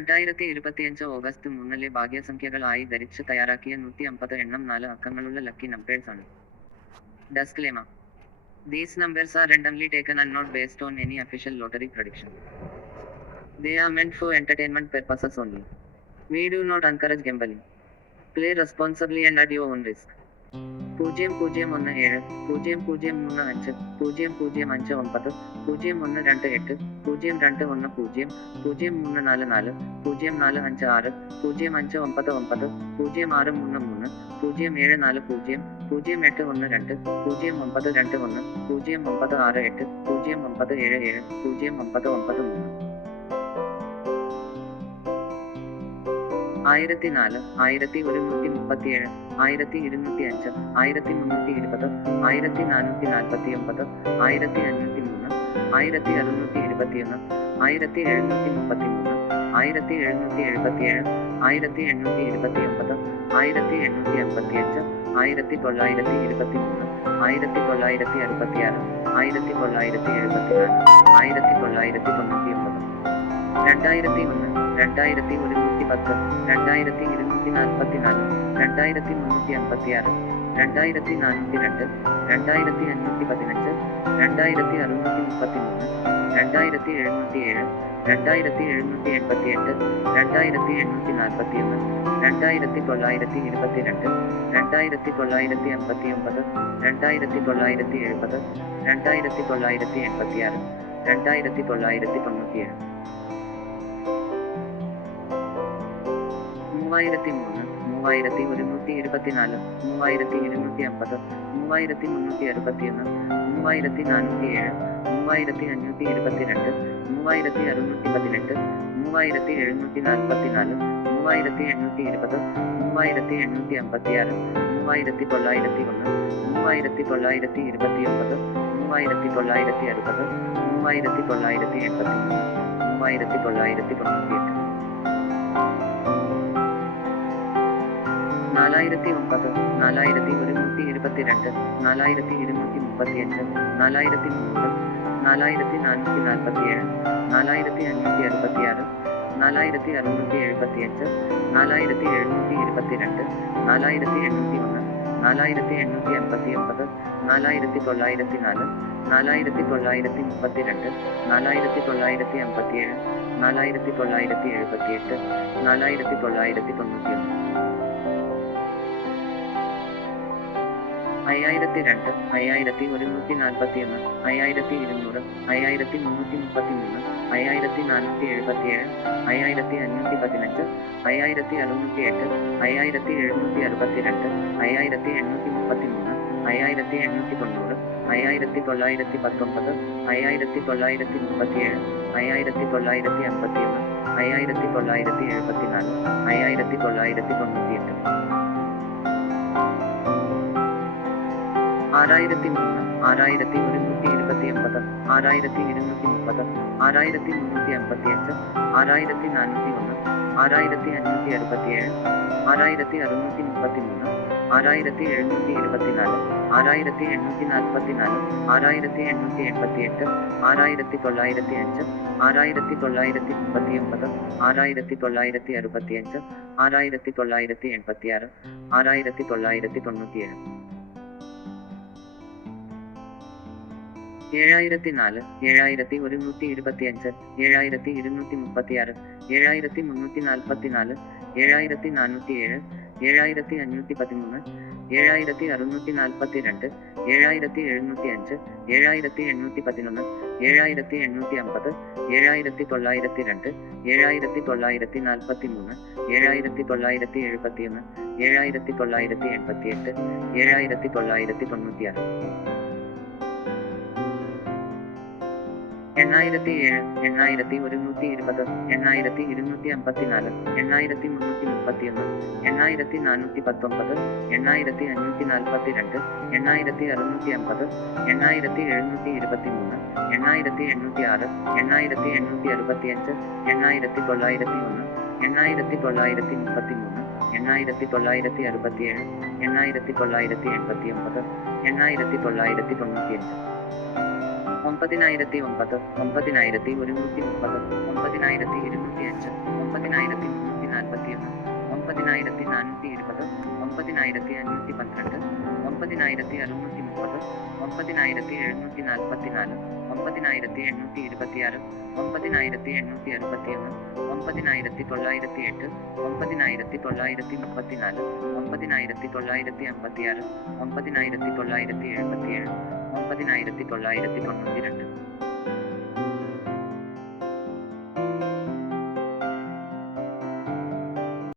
രണ്ടായിരത്തി ഇരുപത്തിയഞ്ച് ഓഗസ്റ്റ് മൂന്നിലെ ഭാഗ്യസംഖ്യകളായി ധരിച്ച് തയ്യാറാക്കിയ നൂറ്റി അമ്പത് എണ്ണം നാല് അക്കങ്ങളുള്ള ലക്കി നമ്പേഴ്സ് ആണ് disclaimer these numbers are randomly taken and not based on any official lottery prediction. They are meant for entertainment purposes only. We do not encourage gambling. Play responsibly and at your own risk. പൂജ്യം പൂജ്യം ഒന്ന് ഏഴ് പൂജ്യം പൂജ്യം മൂന്ന് അഞ്ച് പൂജ്യം പൂജ്യം അഞ്ച് ഒമ്പത് പൂജ്യം ഒന്ന് രണ്ട് എട്ട് പൂജ്യം രണ്ട് ഒന്ന് പൂജ്യം പൂജ്യം മൂന്ന് നാല് നാല് പൂജ്യം നാല് അഞ്ച് ആറ് പൂജ്യം അഞ്ച് ഒമ്പത് ഒമ്പത് പൂജ്യം ആറ് മൂന്ന് മൂന്ന് പൂജ്യം ഏഴ് നാല് പൂജ്യം പൂജ്യം എട്ട് ഒന്ന് രണ്ട് പൂജ്യം ഒമ്പത് രണ്ട് ഒന്ന് പൂജ്യം ഒമ്പത് ആറ് എട്ട് പൂജ്യം ഒമ്പത് ഏഴ് ഏഴ് പൂജ്യം ഒമ്പത് ഒമ്പത് മൂന്ന്. ആയിരത്തി നാല് ആയിരത്തി ഒരുന്നൂറ്റി മുപ്പത്തിയേഴ് ആയിരത്തി ഇരുന്നൂറ്റി അഞ്ച് ആയിരത്തി മുന്നൂറ്റി ഇരുപത് ആയിരത്തി നാനൂറ്റി നാൽപ്പത്തി ഒമ്പത് ആയിരത്തി അഞ്ഞൂറ്റി മൂന്ന് ആയിരത്തി അറുന്നൂറ്റി ഇരുപത്തിയൊന്ന് ആയിരത്തി എഴുന്നൂറ്റി മുപ്പത്തി മൂന്ന് ആയിരത്തി എഴുന്നൂറ്റി എഴുപത്തിയേഴ് ആയിരത്തി എണ്ണൂറ്റി ഇരുപത്തി ഒമ്പത് ആയിരത്തി എണ്ണൂറ്റി അമ്പത്തി അഞ്ച് ആയിരത്തി തൊള്ളായിരത്തി ഇരുപത്തി മൂന്ന് ആയിരത്തി തൊള്ളായിരത്തി അറുപത്തിയാറ് ആയിരത്തി തൊള്ളായിരത്തി എഴുപത്തിനാല് ആയിരത്തി തൊള്ളായിരത്തി തൊണ്ണൂറ്റി ഒമ്പത് രണ്ടായിരത്തി ഒന്ന് രണ്ടായിരത്തി ഒരുന്നൂറ്റി പത്ത് രണ്ടായിരത്തി ഇരുന്നൂറ്റി നാൽപ്പത്തി നാല് രണ്ടായിരത്തി മുന്നൂറ്റി അമ്പത്തി ആറ് രണ്ടായിരത്തി നാനൂറ്റി രണ്ട് രണ്ടായിരത്തി അഞ്ഞൂറ്റി പതിനഞ്ച് രണ്ടായിരത്തി അറുന്നൂറ്റി മുപ്പത്തി മൂന്ന് രണ്ടായിരത്തി എഴുന്നൂറ്റി ഏഴ് രണ്ടായിരത്തി എഴുന്നൂറ്റി എൺപത്തി എട്ട് രണ്ടായിരത്തി എണ്ണൂറ്റി നാൽപ്പത്തി ഒന്ന് രണ്ടായിരത്തി തൊള്ളായിരത്തി ഇരുപത്തിരണ്ട് രണ്ടായിരത്തി തൊള്ളായിരത്തി അമ്പത്തി ഒമ്പത് രണ്ടായിരത്തി തൊള്ളായിരത്തി എഴുപത് രണ്ടായിരത്തി തൊള്ളായിരത്തി എൺപത്തി ആറ് രണ്ടായിരത്തി തൊള്ളായിരത്തി തൊണ്ണൂറ്റിയേഴ് മൂവായിരത്തി മൂന്ന് മൂവായിരത്തി ഒരുന്നൂറ്റി ഇരുപത്തിനാല് മൂവായിരത്തി ഇരുന്നൂറ്റി അമ്പത് മൂവായിരത്തി മുന്നൂറ്റി അറുപത്തിയൊന്ന് മൂവായിരത്തി നാനൂറ്റി ഏഴ് മൂവായിരത്തി അഞ്ഞൂറ്റി ഇരുപത്തിരണ്ട് മൂവായിരത്തി അറുന്നൂറ്റി പതിനെട്ട് മൂവായിരത്തി എഴുന്നൂറ്റി നാൽപ്പത്തിനാല് മൂവായിരത്തി എണ്ണൂറ്റി ഇരുപത് മൂവായിരത്തി എണ്ണൂറ്റി അമ്പത്തിയാറ് മൂവായിരത്തി തൊള്ളായിരത്തി ഒന്ന് മൂവായിരത്തി തൊള്ളായിരത്തി ഇരുപത്തി ഒമ്പത് മൂവായിരത്തി തൊള്ളായിരത്തി അറുപത് മൂവായിരത്തി തൊള്ളായിരത്തി എൺപത്തി മൂന്ന് മൂവായിരത്തി തൊള്ളായിരത്തി തൊണ്ണൂറ്റിയെട്ട് നാലായിരത്തി ഒമ്പത് നാലായിരത്തി ഒരുന്നൂറ്റി ഇരുപത്തിരണ്ട് നാലായിരത്തി ഇരുന്നൂറ്റി മുപ്പത്തിയഞ്ച് നാലായിരത്തി മുപ്പത് നാലായിരത്തി നാനൂറ്റി നാൽപ്പത്തിയേഴ് നാലായിരത്തി അഞ്ഞൂറ്റി അറുപത്തിയാറ് നാലായിരത്തി അറുന്നൂറ്റി എഴുപത്തിയഞ്ച് നാലായിരത്തി എഴുന്നൂറ്റി ഇരുപത്തിരണ്ട് നാലായിരത്തി എണ്ണൂറ്റി ഒന്ന് നാലായിരത്തി എണ്ണൂറ്റി അൻപത്തി ഒമ്പത് നാലായിരത്തി തൊള്ളായിരത്തി നാല് നാലായിരത്തി തൊള്ളായിരത്തി മുപ്പത്തിരണ്ട് നാലായിരത്തി തൊള്ളായിരത്തി അമ്പത്തിയേഴ് നാലായിരത്തി തൊള്ളായിരത്തി എഴുപത്തിയെട്ട് നാലായിരത്തി തൊള്ളായിരത്തി തൊണ്ണൂറ്റിയൊന്ന് അയ്യായിരത്തി രണ്ട് അയ്യായിരത്തി ഒരുന്നൂറ്റി നാൽപ്പത്തി ഒന്ന് അയ്യായിരത്തി ഇരുന്നൂറ് അയ്യായിരത്തി മുന്നൂറ്റി മുപ്പത്തി മൂന്ന് അയ്യായിരത്തി നാനൂറ്റി എഴുപത്തിയേഴ് അയ്യായിരത്തി അഞ്ഞൂറ്റി പതിനഞ്ച് അയ്യായിരത്തി അറുന്നൂറ്റി എട്ട് അയ്യായിരത്തി എഴുന്നൂറ്റി അറുപത്തിരണ്ട് അയ്യായിരത്തി എണ്ണൂറ്റി മുപ്പത്തി മൂന്ന് അയ്യായിരത്തി എണ്ണൂറ്റി തൊണ്ണൂറ് അയ്യായിരത്തി തൊള്ളായിരത്തി പത്തൊമ്പത് അയ്യായിരത്തി തൊള്ളായിരത്തി മുപ്പത്തിയേഴ് അയ്യായിരത്തി തൊള്ളായിരത്തി അമ്പത്തി ഒന്ന് അയ്യായിരത്തി തൊള്ളായിരത്തി എഴുപത്തിനാല് അയ്യായിരത്തി തൊള്ളായിരത്തി തൊണ്ണൂറ്റിയെട്ട് ആറായിരത്തി മൂന്ന് ആറായിരത്തി ഒരുന്നൂറ്റി ഇരുപത്തി ഒമ്പത് ആറായിരത്തി ഇരുന്നൂറ്റി മുപ്പത് ആറായിരത്തി മുന്നൂറ്റി അമ്പത്തി അഞ്ച് ആറായിരത്തി നാനൂറ്റി ഒന്ന് ആറായിരത്തി അഞ്ഞൂറ്റി അറുപത്തിയേഴ് ആറായിരത്തി അറുന്നൂറ്റി മുപ്പത്തി മൂന്ന് ആറായിരത്തി എഴുന്നൂറ്റി ഇരുപത്തിനാല് ആറായിരത്തി എണ്ണൂറ്റി നാൽപ്പത്തിനാല് ആറായിരത്തി എണ്ണൂറ്റി എൺപത്തി എട്ട് ആറായിരത്തി തൊള്ളായിരത്തി അഞ്ച് ആറായിരത്തി തൊള്ളായിരത്തി മുപ്പത്തി ഒമ്പത് ആറായിരത്തി തൊള്ളായിരത്തി അറുപത്തി അഞ്ച് ആറായിരത്തി തൊള്ളായിരത്തി എൺപത്തി ആറ് ആറായിരത്തി തൊള്ളായിരത്തി തൊണ്ണൂറ്റിയേഴ് ഏഴായിരത്തി നാല് ഏഴായിരത്തി ഒരുന്നൂറ്റി ഇരുപത്തി അഞ്ച് ഏഴായിരത്തി ഇരുന്നൂറ്റി മുപ്പത്തി ആറ് ഏഴായിരത്തി മുന്നൂറ്റി നാൽപ്പത്തി നാല് ഏഴായിരത്തി നാനൂറ്റി ഏഴ് ഏഴായിരത്തി അഞ്ഞൂറ്റി പതിമൂന്ന് ഏഴായിരത്തി അറുന്നൂറ്റി നാൽപ്പത്തി രണ്ട് ഏഴായിരത്തി എഴുന്നൂറ്റി അഞ്ച് ഏഴായിരത്തി എണ്ണൂറ്റി പതിനൊന്ന് ഏഴായിരത്തി എണ്ണൂറ്റി അമ്പത് ഏഴായിരത്തി തൊള്ളായിരത്തി രണ്ട് ഏഴായിരത്തി തൊള്ളായിരത്തി നാൽപ്പത്തി മൂന്ന് ഏഴായിരത്തി തൊള്ളായിരത്തി എഴുപത്തിയൊന്ന് ഏഴായിരത്തി തൊള്ളായിരത്തി എൺപത്തി എട്ട് ഏഴായിരത്തി തൊള്ളായിരത്തി തൊണ്ണൂറ്റിയാറ്. എണ്ണായിരത്തി ഏഴ് എണ്ണായിരത്തി ഒരുന്നൂറ്റി ഇരുപത് എണ്ണായിരത്തി ഇരുന്നൂറ്റി അമ്പത്തിനാല് എണ്ണായിരത്തി മുന്നൂറ്റി മുപ്പത്തിയൊന്ന് എണ്ണായിരത്തി നാനൂറ്റി പത്തൊമ്പത് എണ്ണായിരത്തി അഞ്ഞൂറ്റി നാൽപ്പത്തി രണ്ട് എണ്ണായിരത്തി അറുന്നൂറ്റി അമ്പത് എണ്ണായിരത്തി എഴുന്നൂറ്റി ഇരുപത്തി മൂന്ന് എണ്ണായിരത്തി എണ്ണൂറ്റി ആറ് എണ്ണായിരത്തി എണ്ണൂറ്റി അറുപത്തിയഞ്ച് എണ്ണായിരത്തി തൊള്ളായിരത്തി ഒന്ന് എണ്ണായിരത്തി തൊള്ളായിരത്തി മുപ്പത്തി മൂന്ന് എണ്ണായിരത്തി തൊള്ളായിരത്തി അറുപത്തിയേഴ് എണ്ണായിരത്തി തൊള്ളായിരത്തി എൺപത്തി ഒമ്പത് എണ്ണായിരത്തി തൊള്ളായിരത്തി തൊണ്ണൂറ്റിയഞ്ച്. On ഒമ്പതിനായിരത്തി ഒമ്പത് ഒമ്പതിനായിരത്തി ഒരുന്നൂറ്റി മുപ്പത് ഒമ്പതിനായിരത്തി ഇരുന്നൂറ്റി അഞ്ച് ഒമ്പതിനായിരത്തി മുന്നൂറ്റി നാൽപ്പത്തി ഒന്ന് ഒമ്പതിനായിരത്തി നാനൂറ്റി ഇരുപത് ഒമ്പതിനായിരത്തി അഞ്ഞൂറ്റി പന്ത്രണ്ട് ഒമ്പതിനായിരത്തി അറുന്നൂറ്റി മുപ്പത് ഒമ്പതിനായിരത്തി എഴുന്നൂറ്റി നാൽപ്പത്തി നാല് ഒമ്പതിനായിരത്തി എണ്ണൂറ്റി ഇരുപത്തിയാറ് ഒമ്പതിനായിരത്തി എണ്ണൂറ്റി അറുപത്തിയൊന്ന് ഒമ്പതിനായിരത്തി തൊള്ളായിരത്തി എട്ട് ഒമ്പതിനായിരത്തി തൊള്ളായിരത്തി മുപ്പത്തിനാല് ഒമ്പതിനായിരത്തി തൊള്ളായിരത്തി അമ്പത്തിയാറ് ഒമ്പതിനായിരത്തി തൊള്ളായിരത്തി എഴുപത്തിയേഴ് ഒമ്പതിനായിരത്തി തൊള്ളായിരത്തി തൊണ്ണൂറ്റി രണ്ട്